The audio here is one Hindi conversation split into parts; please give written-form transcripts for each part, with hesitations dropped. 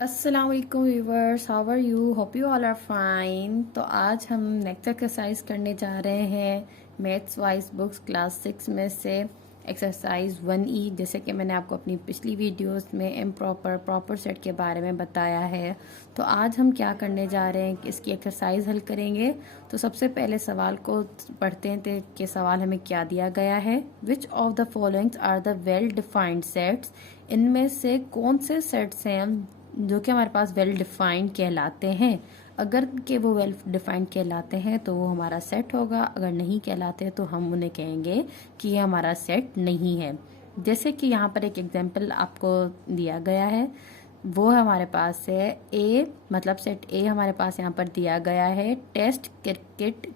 अस्सलाम वालेकुम viewers, how are you? Hope you all are fine. तो आज हम नेक्स्ट एक्सरसाइज करने जा रहे हैं मैथ्स वाइज बुक्स क्लास 6 में से एक्सरसाइज 1E। जैसे कि मैंने आपको अपनी पिछली वीडियोस में इम्प्रॉपर प्रॉपर सेट के बारे में बताया है, तो आज हम क्या करने जा रहे हैं कि इसकी एक्सरसाइज हल करेंगे। तो सबसे पहले सवाल को पढ़ते हैं कि सवाल हमें क्या दिया गया है। Which of the followings are the well defined sets? इनमें से कौन से सेट्स हैं हम जो कि हमारे पास वेल डिफाइंड कहलाते हैं? अगर कि वो वेल डिफाइंड कहलाते हैं तो वो हमारा सेट होगा, अगर नहीं कहलाते तो हम उन्हें कहेंगे कि ये हमारा सेट नहीं है। जैसे कि यहाँ पर एक एग्जांपल आपको दिया गया है, वो हमारे पास है ए, मतलब सेट ए हमारे पास यहाँ पर दिया गया है। Test cricket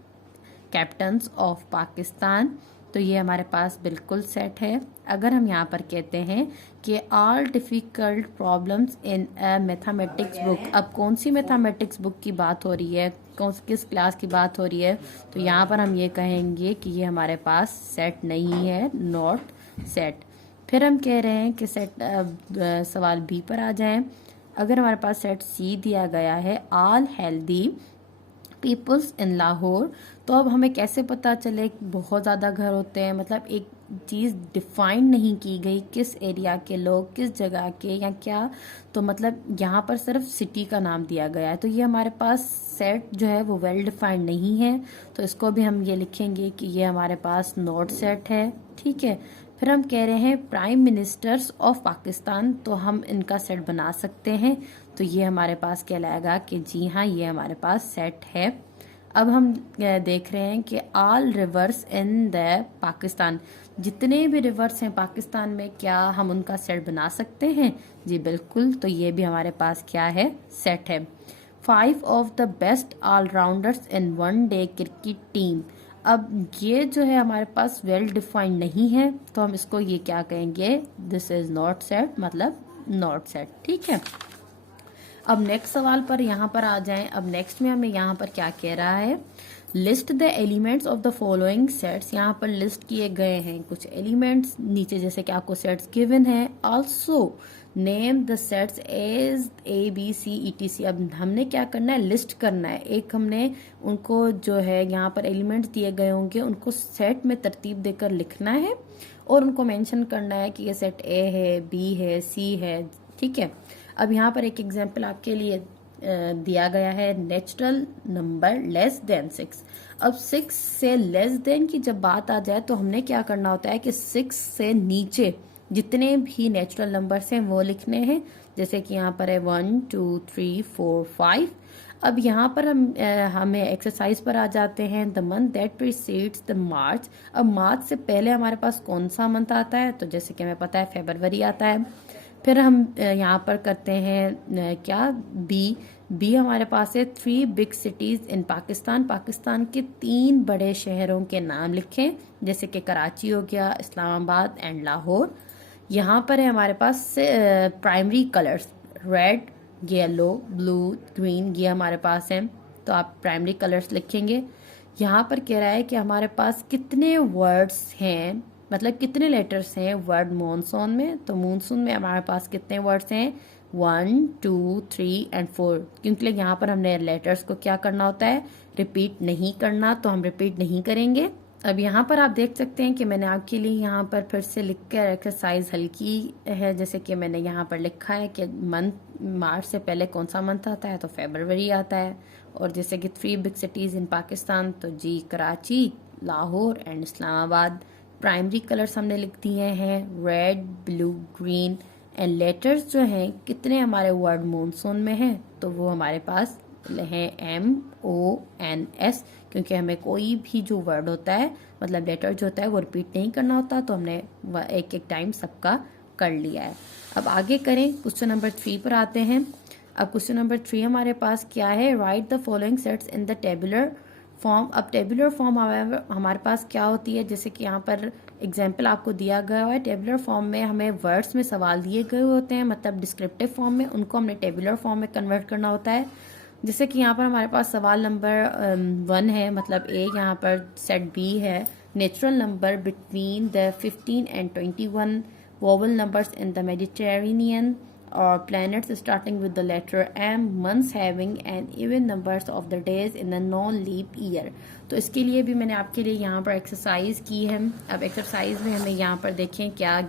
captains of Pakistan, तो ये हमारे पास बिल्कुल सेट है। अगर हम यहाँ पर कहते हैं कि all difficult problems in a mathematics book, अब कौन सी मैथमेटिक्स बुक की बात हो रही है, किस क्लास की बात हो रही है, तो यहाँ पर हम ये कहेंगे कि ये हमारे पास सेट नहीं है, नॉट सेट। फिर हम कह रहे हैं कि सवाल बी पर आ जाएं। अगर हमारे पास सेट सी दिया गया है, all healthy peoples in Lahore, तो अब हमें कैसे पता चले बहुत ज़्यादा घर होते हैं, मतलब एक चीज़ डिफाइन नहीं की गई किस एरिया के लोग, किस जगह के या क्या, तो मतलब यहाँ पर सिर्फ सिटी का नाम दिया गया है, तो ये हमारे पास सेट जो है वो वेल डिफाइंड नहीं है। तो इसको भी हम ये लिखेंगे कि ये हमारे पास नॉट सेट है। ठीक है। फिर हम कह रहे हैं प्राइम मिनिस्टर्स ऑफ पाकिस्तान, तो हम इनका सेट बना सकते हैं, तो ये हमारे पास कहलाएगा कि जी हाँ, ये हमारे पास सेट है। अब हम देख रहे हैं कि all reverse in the Pakistan, जितने भी रिवर्स हैं पाकिस्तान में, क्या हम उनका सेट बना सकते हैं? जी बिल्कुल, तो ये भी हमारे पास क्या है, सेट है। 5 of the best allrounders in one day cricket team, अब ये जो है हमारे पास वेल डिफाइंड नहीं है, तो हम इसको ये क्या कहेंगे, दिस इज नॉट सेट, मतलब नॉट सेट। ठीक है। अब नेक्स्ट सवाल पर यहाँ पर आ जाएं। अब नेक्स्ट में हमें यहाँ पर क्या कह रहा है, list the elements of the following sets. यहाँ पर लिस्ट किए गए हैं कुछ एलिमेंट्स नीचे, जैसे कि आपको सेट्स गिवन है। Also name the sets as A B C E T C. अब हमने क्या करना है, लिस्ट करना है। एक हमने उनको जो है यहाँ पर एलिमेंट्स दिए गए होंगे, उनको सेट में तरतीब देकर लिखना है और उनको मेंशन करना है कि ये सेट ए है, बी है, सी है। ठीक है। अब यहाँ पर एक एग्जाम्पल आपके लिए दिया गया है, नेचुरल नंबर लेस देन 6। अब 6 से लेस देन की जब बात आ जाए तो हमने क्या करना होता है कि 6 से नीचे जितने भी नेचुरल नंबर्स हैं वो लिखने हैं। जैसे कि यहाँ पर है 1 2 3 4 5। अब यहाँ पर हमें एक्सरसाइज पर आ जाते हैं, the month that precedes the March. अब मार्च से पहले हमारे पास कौन सा मंथ आता है, तो जैसे कि हमें पता है फरवरी आता है। फिर हम यहाँ पर करते हैं क्या, बी हमारे पास है 3 big cities in Pakistan. Pakistan के 3 बड़े शहरों के नाम लिखें, जैसे कि कराची हो गया, इस्लामाबाद एंड लाहौर। यहाँ पर है हमारे पास primary colours, red, yellow, blue, green, ये हमारे पास हैं, तो आप प्राइमरी कलर्स लिखेंगे। यहाँ पर कह रहा है कि हमारे पास कितने वर्ड्स हैं, मतलब कितने लेटर्स हैं वर्ड मॉनसून में, तो मॉनसून में हमारे पास कितने वर्ड्स हैं, 1 2 3 एंड 4। क्योंकि यहाँ पर हमने लेटर्स को क्या करना होता है, रिपीट नहीं करना, तो हम रिपीट नहीं करेंगे। अब यहाँ पर आप देख सकते हैं कि मैंने आपके लिए यहाँ पर फिर से लिख कर एक्सरसाइज हल की है। जैसे कि मैंने यहाँ पर लिखा है कि मंथ, मार्च से पहले कौन सा मंथ आता है, तो फरवरी आता है। और जैसे कि 3 बिग सिटीज़ इन पाकिस्तान, तो जी Karachi, Lahore and Islamabad. Primary colours हमने लिख दिए हैं, red, blue, green. And letters जो हैं कितने हमारे वर्ड मॉनसून में हैं, तो वो हमारे पास है MONS। क्योंकि हमें कोई भी जो वर्ड होता है, मतलब लेटर जो होता है, वो रिपीट नहीं करना होता, तो हमने एक एक टाइम सबका कर लिया है। अब आगे करें, क्वेश्चन नंबर 3 पर आते हैं। अब क्वेश्चन नंबर 3 हमारे पास क्या है, right the following sets in the tabular form. अब टेबुलर फॉर्म हमारे पास क्या होती है, जैसे कि यहाँ पर एग्जाम्पल आपको दिया गया है। टेबुलर फॉर्म में हमें वर्ड्स में सवाल दिए गए होते हैं, मतलब डिस्क्रिप्टिव फॉर्म में, उनको हमने टेबुलर फॉर्म में कन्वर्ट करना होता है। जैसे कि यहाँ पर हमारे पास सवाल नंबर 1 है, मतलब ए, यहाँ पर सेट बी है, natural number between the 15 and 21, vowel numbers in the Mediterranean, or planets starting with the letter M, months having an even numbers of the days in the non-leap year. तो इसके लिए भी मैंने आपके लिए यहाँ पर एक्सरसाइज की है। अब एक्सरसाइज में हमें यहाँ पर देखें क्या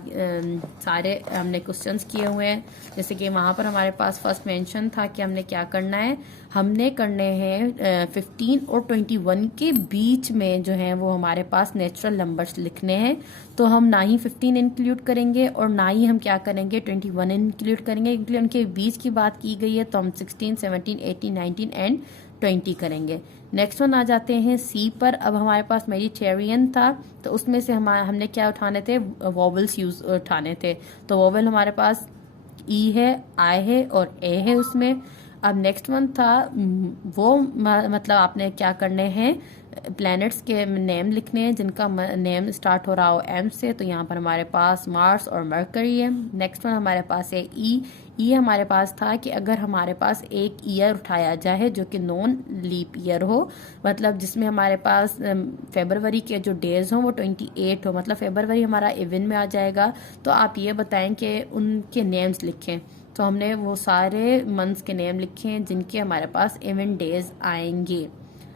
सारे हमने क्वेश्चंस किए हुए हैं। जैसे कि वहाँ पर हमारे पास फर्स्ट मेंशन था कि हमने क्या करना है, हमने करने हैं 15 और 21 के बीच में जो है वो हमारे पास नेचुरल नंबर्स लिखने हैं। तो हम ना ही 15 इंक्लूड करेंगे और ना ही हम क्या करेंगे 21 इंक्लूड करेंगे, क्योंकि उनके बीच की बात की गई है। तो हम 16, 17, 18, 19 एंड 20 करेंगे। नेक्स्ट वन आ जाते हैं सी पर। अब हमारे पास मेडिटेरियन था, तो उसमें से हमने क्या उठाने थे, वॉवल्स यूज उठाने थे। तो वॉवल हमारे पास ई है, आई है और ए है उसमें। अब नेक्स्ट वन था वो मतलब आपने क्या करने हैं, प्लैनेट्स के नेम लिखने हैं जिनका नेम स्टार्ट हो रहा हो एम से। तो यहाँ पर हमारे पास मार्स और मरकरी है। नेक्स्ट वन हमारे पास है ई हमारे पास था कि अगर हमारे पास एक ईयर उठाया जाए जो कि नॉन लीप ईयर हो, मतलब जिसमें हमारे पास फरवरी के जो डेज हों वो 28 हो, मतलब फरवरी हमारा इवन में आ जाएगा। तो आप ये बताएं कि उनके नेम्स लिखें। तो हमने वो सारे मंथ्स के नेम लिखे हैं जिनके हमारे पास इवन डेज आएंगे।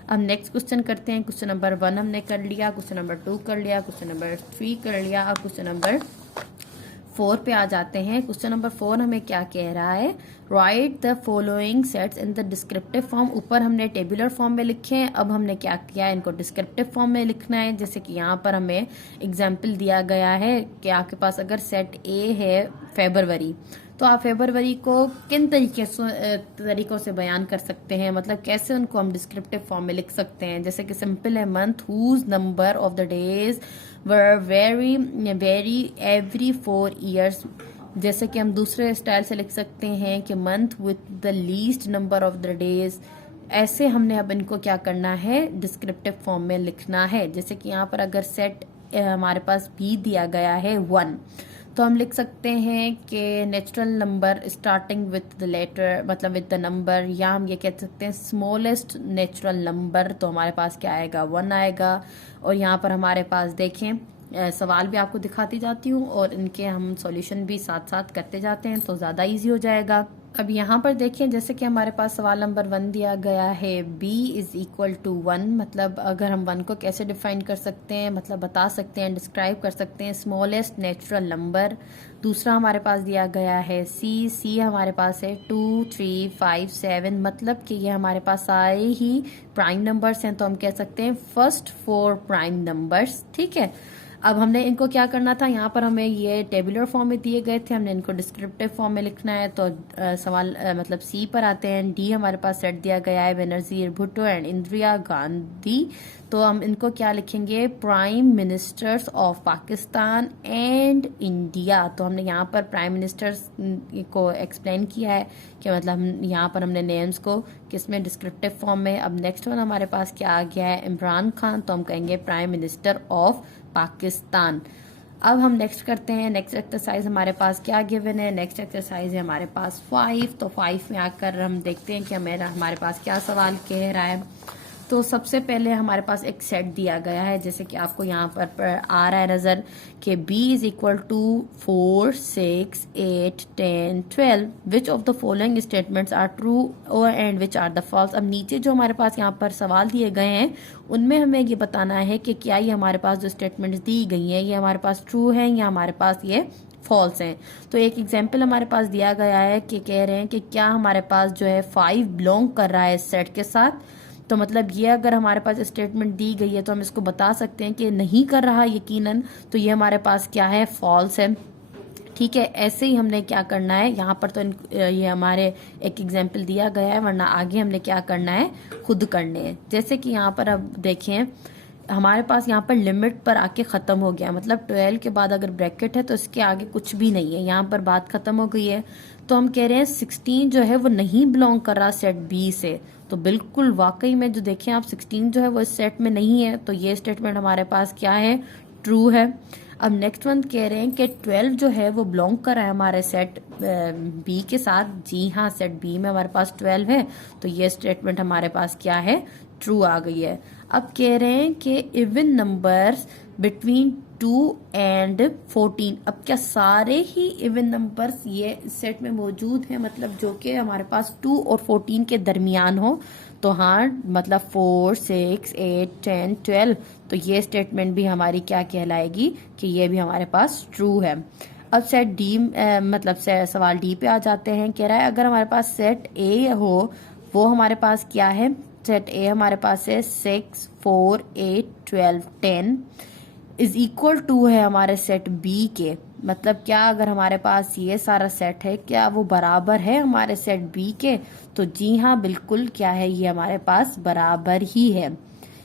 अब नेक्स्ट क्वेश्चन करते हैं। क्वेश्चन नंबर 1 हमने कर लिया, क्वेश्चन नंबर 2 कर लिया, क्वेश्चन नंबर 3 कर लिया। अब क्वेश्चन नंबर 4 पे आ जाते हैं। क्वेश्चन नंबर 4 हमें क्या कह रहा है, right the following sets in the descriptive form. ऊपर हमने टेबुलर फॉर्म में लिखे हैं, अब हमने क्या किया है, इनको डिस्क्रिप्टिव फॉर्म में लिखना है। जैसे कि यहाँ पर हमें एग्जाम्पल दिया गया है कि आपके पास अगर सेट ए है फरवरी, तो आप फरवरी को किन तरीकों से बयान कर सकते हैं, मतलब कैसे उनको हम डिस्क्रिप्टिव फॉर्म में लिख सकते हैं। जैसे कि सिंपल है, month whose number of the days were vary every 4 years. जैसे कि हम दूसरे स्टाइल से लिख सकते हैं कि month with the least number of the days. ऐसे हमने अब इनको क्या करना है, डिस्क्रिप्टिव फॉर्म में लिखना है। जैसे कि यहाँ पर अगर सेट हमारे पास बी दिया गया है 1, तो हम लिख सकते हैं कि natural number starting with the letter, मतलब विथ द नंबर, या हम ये कह सकते हैं स्मॉलेस्ट नेचुरल नंबर। तो हमारे पास क्या आएगा, 1 आएगा। और यहाँ पर हमारे पास देखें सवाल भी आपको दिखाती जाती हूँ और इनके हम सॉल्यूशन भी साथ साथ करते जाते हैं तो ज़्यादा इजी हो जाएगा। अब यहाँ पर देखें, जैसे कि हमारे पास सवाल नंबर 1 दिया गया है, b इज इक्वल टू 1, मतलब अगर हम 1 को कैसे डिफाइन कर सकते हैं, मतलब बता सकते हैं, डिस्क्राइब कर सकते हैं, स्मॉलेस्ट नेचुरल नंबर। दूसरा हमारे पास दिया गया है c हमारे पास है 2, 3, 5, 7, मतलब कि ये हमारे पास सारे ही प्राइम नंबर्स हैं। तो हम कह सकते हैं फर्स्ट 4 प्राइम नंबर्स, ठीक है। अब हमने इनको क्या करना था, यहाँ पर हमें ये टेबुलर फॉर्म में दिए गए थे, हमने इनको डिस्क्रिप्टिव फॉर्म में लिखना है। तो सवाल मतलब सी पर आते हैं। डी हमारे पास सेट दिया गया है बेनजीर भुट्टो एंड इंदिरा गांधी। तो हम इनको क्या लिखेंगे, prime ministers of Pakistan and India. तो हमने यहाँ पर प्राइम मिनिस्टर्स को एक्सप्लेन किया है कि मतलब हम यहाँ पर हमने नेम्स को किसमें, डिस्क्रिप्टिव फॉर्म में। अब नेक्स्ट वन हमारे पास क्या आ गया है, इमरान खान, तो हम कहेंगे प्राइम मिनिस्टर ऑफ पाकिस्तान। अब हम नेक्स्ट करते हैं। नेक्स्ट एक्सरसाइज हमारे पास क्या गिवन है, नेक्स्ट एक्सरसाइज है हमारे पास 5। तो 5 में आकर हम देखते हैं कि हमारे पास क्या सवाल कह रहा है। तो सबसे पहले हमारे पास एक सेट दिया गया है, जैसे कि आपको यहाँ पर आ रहा है नजर कि b is equal to 4, 6, 8, 10, 12 which of the following statements are true और and which are the false. अब नीचे जो हमारे पास यहाँ पर सवाल दिए गए हैं उनमें हमें ये बताना है कि क्या ये हमारे पास जो स्टेटमेंट्स दी गई हैं ये हमारे पास ट्रू है या हमारे पास ये फॉल्स हैं। तो एक एग्जाम्पल हमारे पास दिया गया है कि कह रहे हैं कि क्या हमारे पास जो है 5 बिलोंग कर रहा है इस सेट के साथ। तो मतलब ये अगर हमारे पास स्टेटमेंट दी गई है तो हम इसको बता सकते हैं कि नहीं कर रहा यकीनन, तो ये हमारे पास क्या है, फॉल्स है, ठीक है। ऐसे ही हमने क्या करना है, यहाँ पर तो ये हमारे एक एग्जाम्पल दिया गया है, वरना आगे हमने क्या करना है, खुद करने हैं। जैसे कि यहाँ पर अब देखें हमारे पास यहाँ पर लिमिट पर आके ख़त्म हो गया, मतलब 12 के बाद अगर ब्रैकेट है तो इसके आगे कुछ भी नहीं है, यहाँ पर बात ख़त्म हो गई है। तो हम कह रहे हैं 16 जो है वो नहीं बिलोंग कर रहा सेट बी से। तो बिल्कुल वाकई में जो देखें आप 16 जो है वो इस सेट में नहीं है, तो ये स्टेटमेंट हमारे पास क्या है, ट्रू है। अब नेक्स्ट वन कह रहे हैं कि 12 जो है वो बिलोंग कर रहा है हमारे सेट बी के साथ। जी हाँ, सेट बी में हमारे पास 12 है, तो ये स्टेटमेंट हमारे पास क्या है, ट्रू आ गई है। अब कह रहे हैं कि इवन नंबर्स बिटवीन 2 एंड 14। अब क्या सारे ही इवन नंबर्स ये सेट में मौजूद हैं, मतलब जो कि हमारे पास 2 और 14 के दरमियान हो। तो हाँ, मतलब 4, 6, 8, 10, 12, तो ये स्टेटमेंट भी हमारी क्या कहलाएगी कि ये भी हमारे पास ट्रू है। अब सेट डी, मतलब सवाल डी पे आ जाते हैं। कह रहा है अगर हमारे पास सेट ए हो, वो हमारे पास क्या है, सेट ए हमारे पास है 6, 4, 8, 12, 10 इज इक्वल टू है हमारे सेट बी के। मतलब क्या अगर हमारे पास ये सारा सेट है, क्या वो बराबर है हमारे सेट बी के? तो जी हाँ, बिल्कुल क्या है, ये हमारे पास बराबर ही है,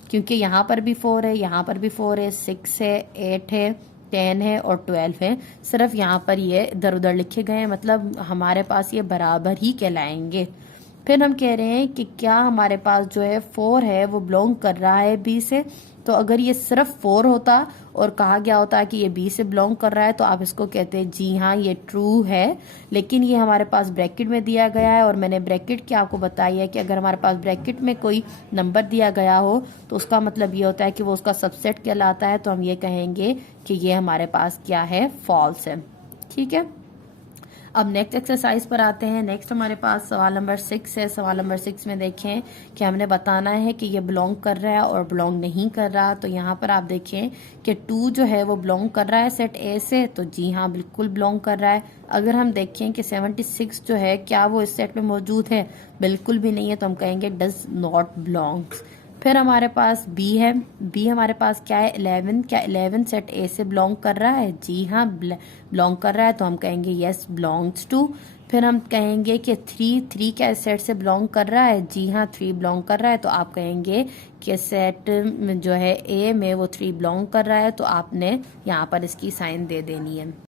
क्योंकि यहाँ पर भी 4 है, यहाँ पर भी 4 है, 6 है, 8 है, 10 है और 12 है। सिर्फ यहाँ पर ये इधर उधर लिखे गए हैं, मतलब हमारे पास ये बराबर ही कहलाएंगे। फिर हम कह रहे हैं कि क्या हमारे पास जो है 4 है वो बिलोंग कर रहा है बी से। तो अगर ये सिर्फ 4 होता और कहा गया होता कि ये बी से बिलोंग कर रहा है, तो आप इसको कहते हैं जी हाँ ये ट्रू है। लेकिन ये हमारे पास ब्रैकेट में दिया गया है, और मैंने ब्रैकेट क्या आपको बताई है कि अगर हमारे पास ब्रैकेट में कोई नंबर दिया गया हो तो उसका मतलब ये होता है कि वो उसका सबसेट कहलाता है। तो हम ये कहेंगे कि ये हमारे पास क्या है, फॉल्स है। ठीक है, अब नेक्स्ट एक्सरसाइज पर आते हैं। नेक्स्ट हमारे पास सवाल नंबर 6 है। सवाल नंबर 6 में देखें कि हमने बताना है कि ये बिलोंग कर रहा है और बिलोंग नहीं कर रहा। तो यहाँ पर आप देखें कि 2 जो है वो बिलोंग कर रहा है सेट ए से, तो जी हाँ बिल्कुल बिलोंग कर रहा है। अगर हम देखें कि 76 जो है क्या वो इस सेट में मौजूद है, बिल्कुल भी नहीं है, तो हम कहेंगे डज नॉट बिलोंग्स। फिर हमारे पास बी है। बी हमारे पास क्या है, 11। क्या 11 सेट ए से बिलोंग कर रहा है? जी हाँ बिलोंग कर रहा है, तो हम कहेंगे यस बिलोंग्स टू। फिर हम कहेंगे कि 3 क्या सेट से बिलोंग कर रहा है? जी हाँ 3 बिलोंग कर रहा है, तो आप कहेंगे कि सेट जो है ए में वो 3 बिलोंग कर रहा है, तो आपने यहाँ पर इसकी साइन दे देनी है।